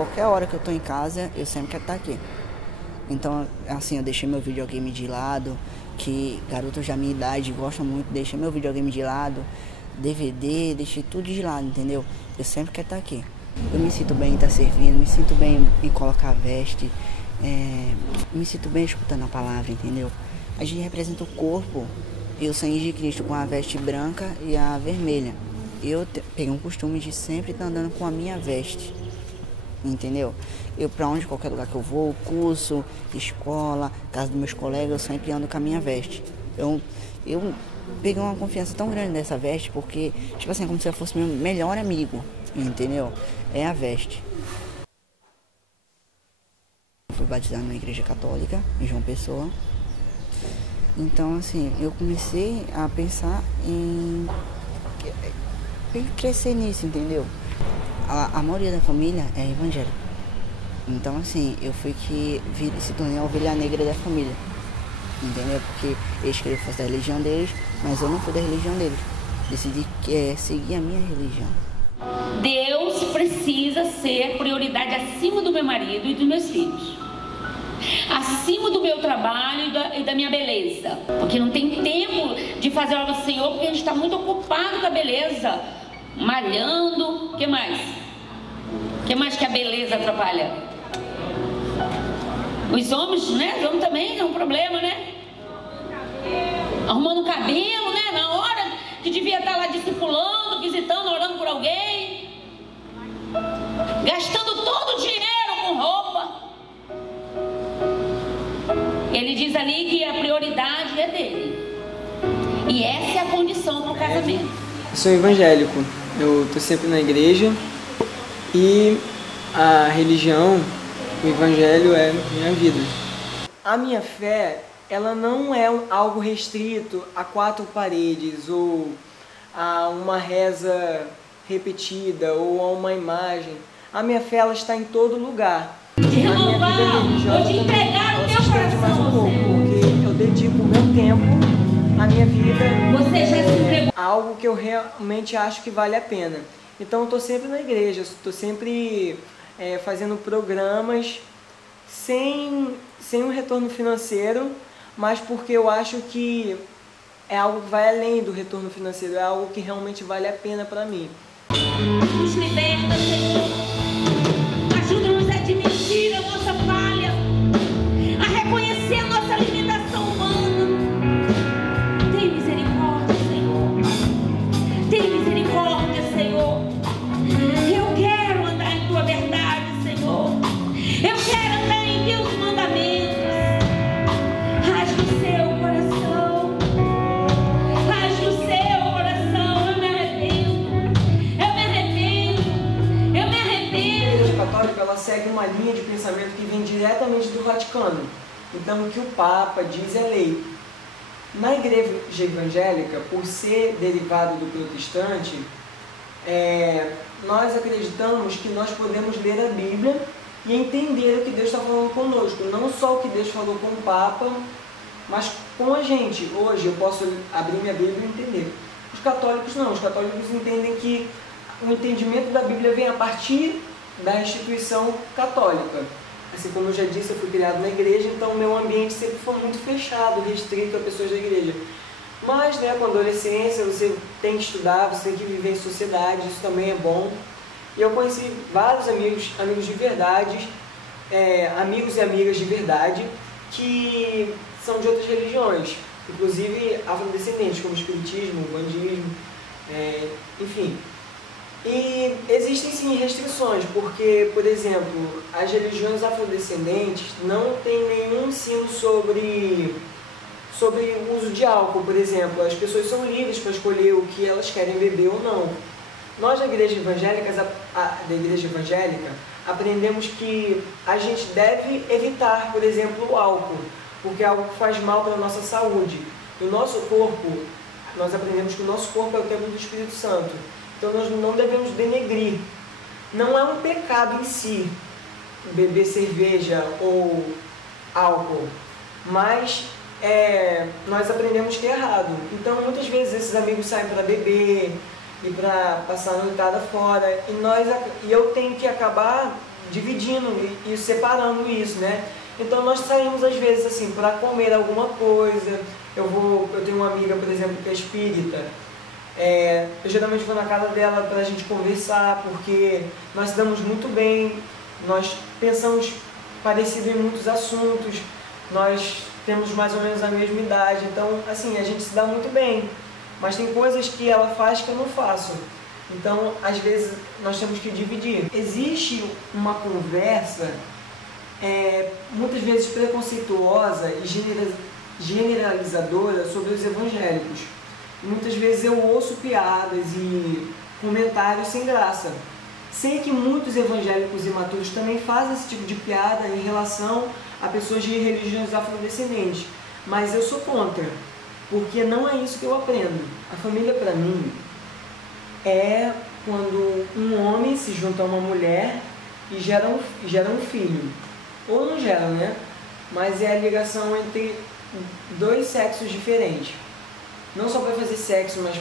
qualquer hora que eu tô em casa, eu sempre quero estar aqui. Então, assim, eu deixei meu videogame de lado, que garotos da minha idade gostam muito, deixei meu videogame de lado, DVD, deixei tudo de lado, entendeu? Eu sempre quero estar aqui. Eu me sinto bem em estar servindo, me sinto bem em colocar veste, me sinto bem escutando a palavra, entendeu? A gente representa o corpo e o sangue de Cristo com a veste branca e a vermelha. Eu peguei um costume de sempre estar andando com a minha veste, entendeu? Eu, pra onde, qualquer lugar que eu vou, curso, escola, casa dos meus colegas, eu sempre ando com a minha veste. Eu peguei uma confiança tão grande nessa veste, porque, tipo assim, como se eu fosse meu melhor amigo, entendeu? É a veste. Eu fui batizado numa igreja católica, em João Pessoa. Então, assim, eu comecei a pensar em crescer nisso, entendeu? A maioria da família é evangélica. Então, assim, eu fui que se tornei a ovelha negra da família, entendeu? Porque eles queriam que fosse da religião deles, mas eu não fui da religião deles. Decidi seguir a minha religião. Deus precisa ser prioridade acima do meu marido e dos meus filhos, acima do meu trabalho e da minha beleza, porque não tem tempo de fazer a obra do Senhor, porque a gente está muito ocupado com a beleza, malhando. O que mais? O que mais que a beleza atrapalha? Os homens, né? Os homens também é um problema, né? Arrumando cabelo, né? Na hora que devia estar lá discipulando, visitando, orando por alguém, gastando todo o dinheiro com roupa. Ele diz ali que a prioridade é dele. E essa é a condição para o casamento. Eu sou evangélico, eu estou sempre na igreja e a religião, o evangelho é minha vida. A minha fé, ela não é algo restrito a 4 paredes ou a uma reza repetida ou a uma imagem. A minha fé, ela está em todo lugar. Irmão, vou te entregar o teu coração, mais um pouco, porque eu dedico o meu tempo, a minha vida, você já se entregou a algo que eu realmente acho que vale a pena. Então eu estou sempre na igreja, estou sempre fazendo programas sem um retorno financeiro, mas porque eu acho que é algo que vai além do retorno financeiro, é algo que realmente vale a pena para mim. nos liberta, Senhor. Ajuda-nos a admitir a nossa falha, a reconhecer a nossa limitação humana. Tem misericórdia, Senhor. Tem misericórdia, Senhor. Eu quero andar em tua verdade, Senhor. Eu quero andar em teus mandamentos. Rasga o seu coração. Rasga o seu coração. Eu me arrependo. Eu me arrependo. Eu me arrependo. A Igreja Católica, ela segue uma linha de pensamento que vem diretamente do Vaticano. Então, o que o Papa diz é lei. Na igreja evangélica, por ser derivado do protestante, nós acreditamos que nós podemos ler a Bíblia e entender o que Deus está falando conosco. Não só o que Deus falou com o Papa, mas com a gente. Hoje eu posso abrir minha Bíblia e entender. Os católicos não. Os católicos entendem que o entendimento da Bíblia vem a partir da instituição católica. Assim como eu já disse, eu fui criado na igreja, então o meu ambiente sempre foi muito fechado, restrito a pessoas da igreja. Mas, né, com a adolescência, você tem que estudar, você tem que viver em sociedade, isso também é bom. E eu conheci vários amigos de verdade, amigos e amigas de verdade, que são de outras religiões, inclusive afrodescendentes, como espiritismo, bandismo, enfim. E existem sim restrições, porque, por exemplo, as religiões afrodescendentes não têm nenhum ensino sobre o uso de álcool, por exemplo. As pessoas são livres para escolher o que elas querem beber ou não. Nós da igreja evangélica, aprendemos que a gente deve evitar, por exemplo, o álcool, porque é algo que faz mal para a nossa saúde. O nosso corpo, nós aprendemos que o nosso corpo é o templo do Espírito Santo. Então nós não devemos denegrir. Não é um pecado em si beber cerveja ou álcool, mas nós aprendemos que é errado. Então muitas vezes esses amigos saem para beber e para passar a noitada fora, e eu tenho que acabar dividindo e separando isso, né? Então nós saímos às vezes assim para comer alguma coisa. Eu tenho uma amiga, por exemplo, que é espírita. Eu geralmente vou na casa dela para a gente conversar, porque nós se damos muito bem, nós pensamos parecido em muitos assuntos, nós temos mais ou menos a mesma idade, então assim, a gente se dá muito bem, mas tem coisas que ela faz que eu não faço, então às vezes nós temos que dividir. Existe uma conversa muitas vezes preconceituosa e generalizadora sobre os evangélicos. Muitas vezes eu ouço piadas e comentários sem graça. Sei que muitos evangélicos imaturos também fazem esse tipo de piada em relação a pessoas de religiões afrodescendentes, mas eu sou contra, porque não é isso que eu aprendo. A família para mim é quando um homem se junta a uma mulher e gera um filho. Ou não gera, né? Mas é a ligação entre dois sexos diferentes. Não só para fazer sexo, mas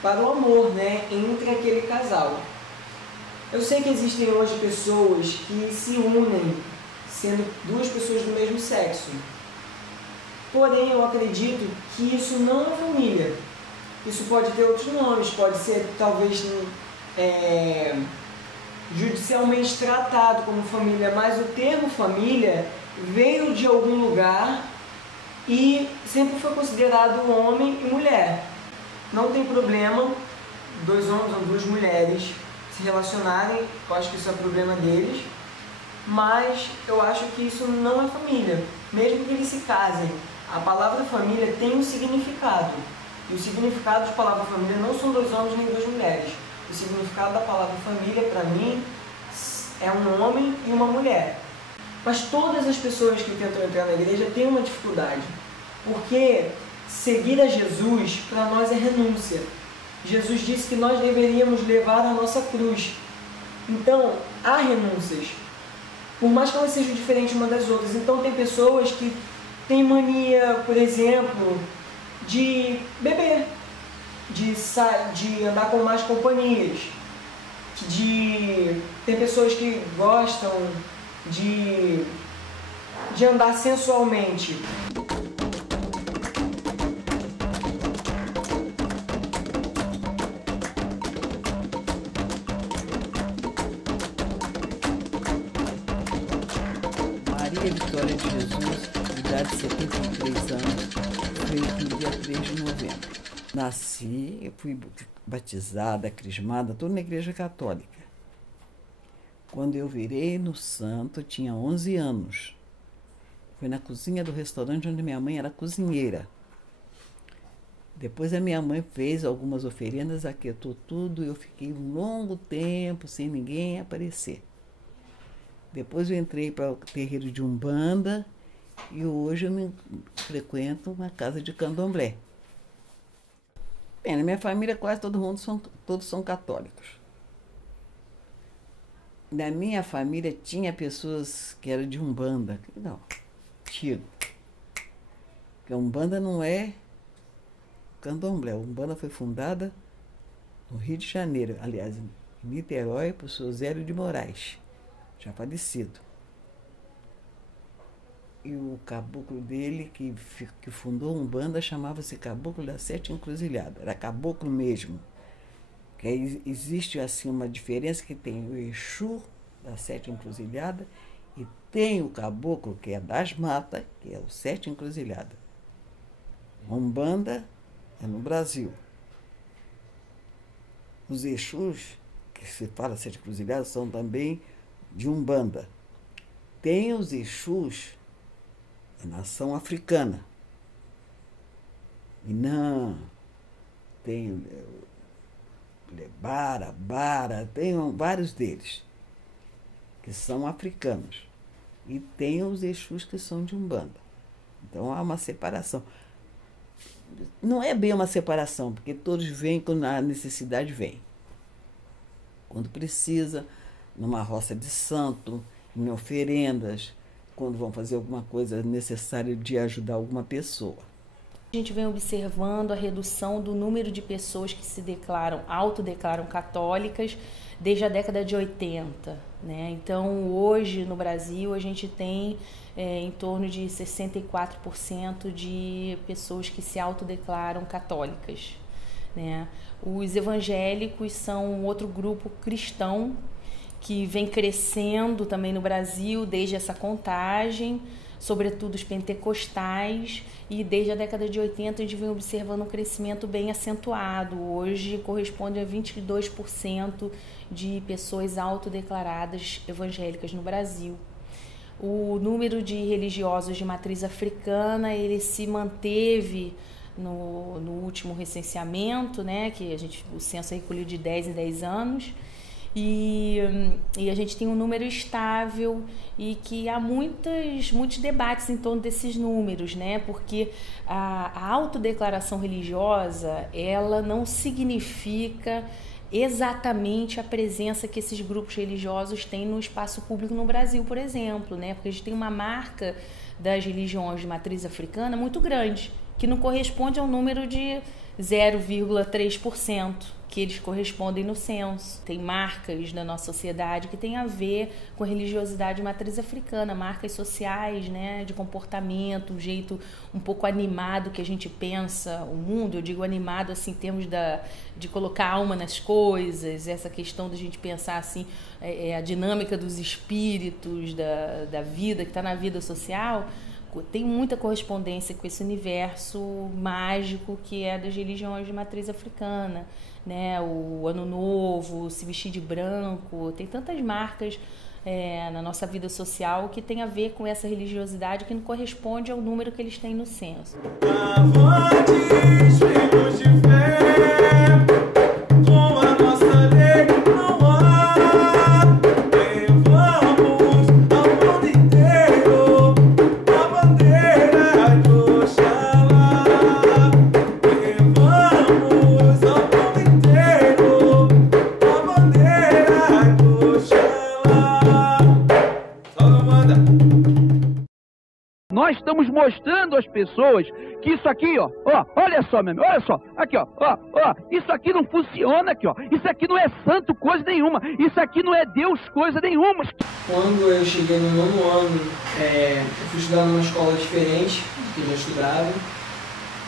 para o amor, né? Entre aquele casal. Eu sei que existem hoje pessoas que se unem sendo duas pessoas do mesmo sexo. Porém, eu acredito que isso não é família. Isso pode ter outros nomes, pode ser talvez judicialmente tratado como família, mas o termo família veio de algum lugar e sempre foi considerado homem e mulher. Não tem problema dois homens ou duas mulheres se relacionarem, eu acho que isso é problema deles, mas eu acho que isso não é família, mesmo que eles se casem. A palavra família tem um significado, e o significado de palavra família não são dois homens nem duas mulheres. O significado da palavra família, para mim, é um homem e uma mulher. Mas todas as pessoas que tentam entrar na igreja têm uma dificuldade, porque seguir a Jesus, para nós, é renúncia. Jesus disse que nós deveríamos levar a nossa cruz. Então, há renúncias, por mais que elas sejam diferentes umas das outras. Então, tem pessoas que têm mania, por exemplo, de beber, de andar com más companhias, tem pessoas que gostam de andar sensualmente. Maria Vitória de Jesus, idade de 73 anos, veio no dia 3 de novembro. Nasci, eu fui batizada, crismada, tudo na igreja católica. Quando eu virei no santo, eu tinha 11 anos. Foi na cozinha do restaurante onde minha mãe era cozinheira. Depois a minha mãe fez algumas oferendas, aquietou tudo, e eu fiquei um longo tempo sem ninguém aparecer. Depois eu entrei para o terreiro de Umbanda e hoje eu frequento uma casa de candomblé. Bem, na minha família quase todos são católicos. Na minha família tinha pessoas que eram de Umbanda. Não, tiro. Porque a Umbanda não é candomblé. A Umbanda foi fundada no Rio de Janeiro, aliás, em Niterói, por seu Zélio de Moraes, já falecido. E o caboclo dele, que fundou a Umbanda, chamava-se Caboclo das Sete Encruzilhadas. Era caboclo mesmo. Que aí existe assim uma diferença, que tem o Exu das Sete Encruzilhadas e tem o caboclo, que é das matas, que é o Sete Encruzilhadas. Umbanda é no Brasil. Os Exus, que se fala Sete Encruzilhadas, são também de Umbanda. Tem os Exus da nação africana. Inã, tem Lebara, Bara, tem vários deles que são africanos. E tem os Exus que são de Umbanda. Então há uma separação. Não é bem uma separação, porque todos vêm quando a necessidade vem. Quando precisa, numa roça de santo, em oferendas, quando vão fazer alguma coisa necessária de ajudar alguma pessoa. A gente vem observando a redução do número de pessoas que se autodeclaram católicas desde a década de 80, né? Então, hoje no Brasil, a gente tem em torno de 64% de pessoas que se autodeclaram católicas, né? Os evangélicos são outro grupo cristão que vem crescendo também no Brasil desde essa contagem, sobretudo os pentecostais, e desde a década de 80 a gente vem observando um crescimento bem acentuado. Hoje corresponde a 22% de pessoas autodeclaradas evangélicas no Brasil. O número de religiosos de matriz africana, ele se manteve no último recenseamento, né, que o censo recolheu de 10 em 10 anos, e a gente tem um número estável e que há muitos debates em torno desses números, né? Porque a autodeclaração religiosa, ela não significa exatamente a presença que esses grupos religiosos têm no espaço público no Brasil, por exemplo, né? Porque a gente tem uma marca das religiões de matriz africana muito grande, que não corresponde ao número de 0,3% que eles correspondem no censo. Tem marcas da nossa sociedade que tem a ver com a religiosidade de matriz africana, marcas sociais, né, de comportamento, um jeito um pouco animado que a gente pensa o mundo. Eu digo animado assim, em termos de colocar alma nas coisas, essa questão da gente pensar assim, a dinâmica dos espíritos, da vida, que está na vida social. Tem muita correspondência com esse universo mágico que é das religiões de matriz africana, né? O Ano Novo, se vestir de branco, tem tantas marcas na nossa vida social que tem a ver com essa religiosidade que não corresponde ao número que eles têm no censo. Avantes, filhos de fé, com a nossa lei não há. Levamos ao mundo inteiro a bandeira do Oxalá. Levamos ao mundo inteiro a bandeira do Oxalá. Salve, manda! Nós estamos mostrando às pessoas que isso aqui, ó, olha só, meu amigo, olha só, aqui, ó, isso aqui não funciona aqui, ó, isso aqui não é santo coisa nenhuma, isso aqui não é Deus coisa nenhuma. Quando eu cheguei no 9º ano, eu fui estudar numa escola diferente do que eu já estudava,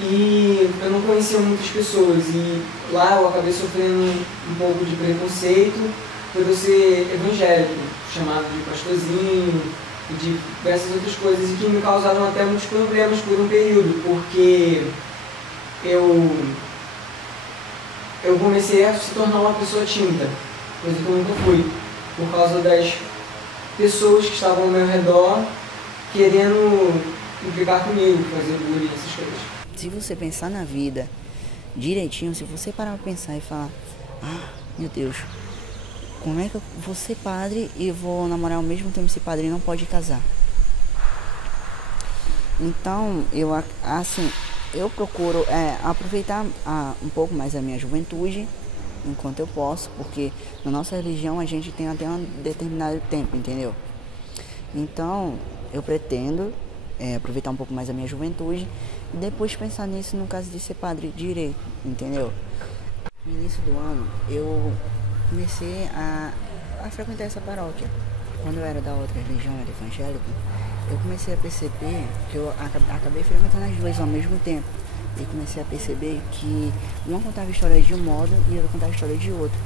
e eu não conhecia muitas pessoas, e lá eu acabei sofrendo um pouco de preconceito por eu ser evangélico, chamado de pastorzinho, e de diversas outras coisas, e que me causaram até muitos problemas por um período, porque eu comecei a se tornar uma pessoa tímida, coisa que eu nunca fui, por causa das pessoas que estavam ao meu redor querendo implicar comigo, fazer bullying, essas coisas. Se você pensar na vida direitinho, se você parar pra pensar e falar, meu Deus, como é que eu vou ser padre e vou namorar ao mesmo tempo esse padre e não pode casar? Então, eu procuro aproveitar um pouco mais a minha juventude, enquanto eu posso, porque na nossa religião a gente tem até um determinado tempo, entendeu? Então, eu pretendo aproveitar um pouco mais a minha juventude e depois pensar nisso no caso de ser padre direito, entendeu? No início do ano, eu comecei a frequentar essa paróquia. Quando eu era da outra religião, era evangélica, eu comecei a perceber que eu acabei frequentando as duas ao mesmo tempo. E comecei a perceber que uma contava a história de um modo e outra contava a história de outro.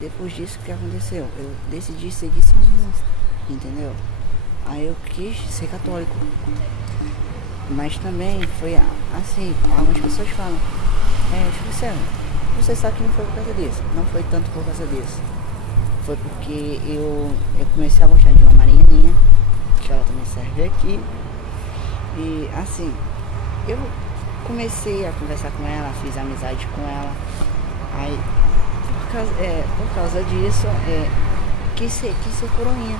Depois disso, o que aconteceu? Eu decidi seguir sozinho, entendeu? Aí eu quis ser católico. Mas também foi assim, algumas pessoas falam, você sabe que não foi por causa disso. Não foi tanto por causa disso. Foi porque eu comecei a gostar de uma marinha, que ela também serve aqui. E assim, eu comecei a conversar com ela, fiz amizade com ela. Aí, por causa disso, quis ser coroinha.